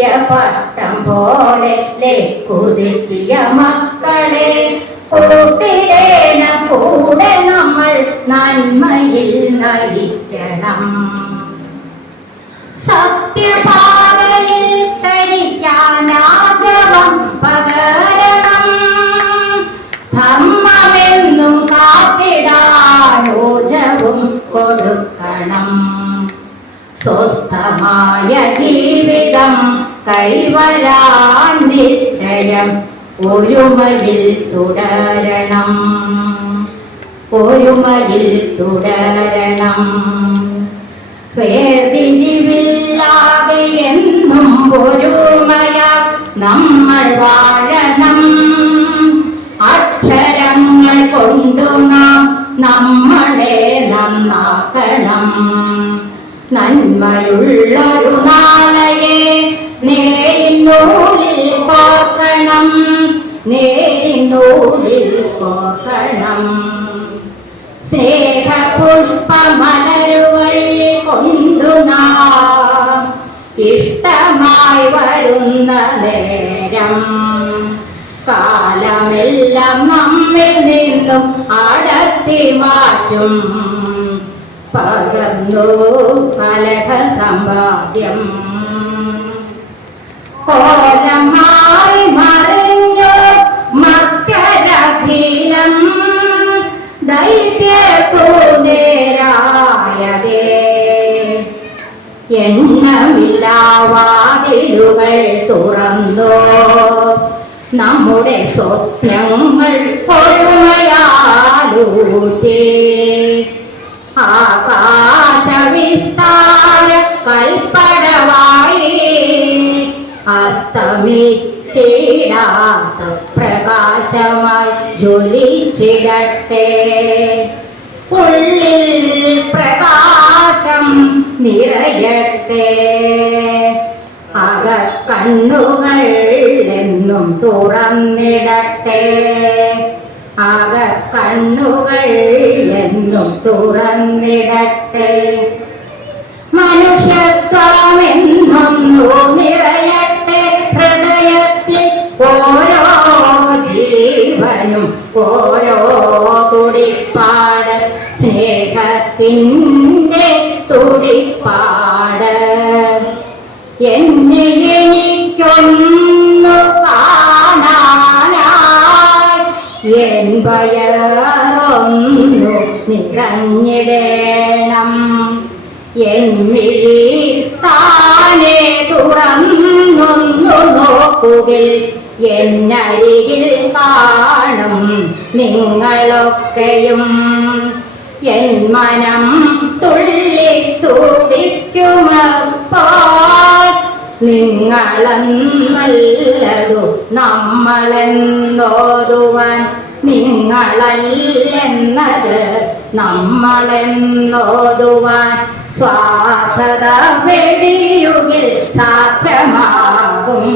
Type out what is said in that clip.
കിട്ടിയ പട്ടം പോലെ ലക്കുതെറ്റിയ മക്കളെ കൂട്ടിടേണ കൂടെ നമ്മൾ നന്മയിൽ നയിക്കണം. സത്യപാതയിൽ ചരിക്കാൻ രാജവം പകരണം. ധർമ്മമെന്നും കാത്തിടാൻ ഊർജവും കൊടുക്കണം. സ്വസ്ഥമായ ജീവിതം കൈവരാൻ നിശ്ചയം ഒരുമയിൽ തുടരണം. ഒരുമയിൽ തുടരണം. വേർതിരിവില്ലാതെ എന്നും ഒരുമയാ നമ്മൾ വാഴണം. അക്ഷരങ്ങൾ കൊണ്ടു നാം നമ്മളെ നന്നാക്കണം. നന്മയുള്ളൊരു നാളെയെ നേരിന്നൂലിൽ കോർക്കണം. നേരിന്നൂലിൽ കോർക്കണം. സ്നേഹപുഷ്പമലരുകൾ കൊണ്ടു നാം ഇഷ്ടമായി വരുന്ന നേരം കാലമെല്ലാം നമ്മിൽ നിന്നും അടർത്തി മാറ്റും. പകർന്നു കലഹ സമ്പാദ്യം. കോലമായി മറിഞ്ഞു മക്കരഖീലം ദൈത്യർക്കു നേരായതേ. എണ്ണമില്ലാവാതിലുകൾ തുറന്നോ നമ്മുടെ സ്വപ്നങ്ങൾ ഒരുമയാലൂറ്റി. ആകാശവിസ്താര കൽപ്പടവായി അസ്തമിച്ചിടാത്ത പ്രകാശമായി ജ്വലിച്ചിടട്ടെ. ഉള്ളിൽ പ്രകാശം നിറയട്ടെ. അകക്കണ്ണുകൾ എന്നും തുറന്നിടട്ടെ. അകക്കണ്ണുകൾ എന്നും തുറന്നിടട്ടെ. മനുഷ്യത്വമെന്നൊന്നു നിറയട്ടെ ഹൃദയത്തിൽ. ഓരോ ജീവനും ഓരോ തുടിപ്പാട്. സ്നേഹത്തിൻ്റെ തുടിപ്പാട്. എന്നെ എനിക്കൊന്നു കാണാനായി എൻ വയറൊന്നു നിറഞ്ഞിടേണം. എൻ മിഴി താനെ തുറന്നൊന്നു നോക്കുകിൽ എന്നരികിൽ കാണും നിങ്ങളൊക്കെയും. എൻ മനം തുള്ളി തുടിക്കുമപ്പോൾ നിങ്ങളെന്നല്ലതു നമ്മളെന്നോതുവാൻ. നിങ്ങളല്ലെന്നത് നമ്മളെന്നോതുവാൻ. സ്വാർത്ഥത വെടിയുകിൽ സാധ്യമാകും.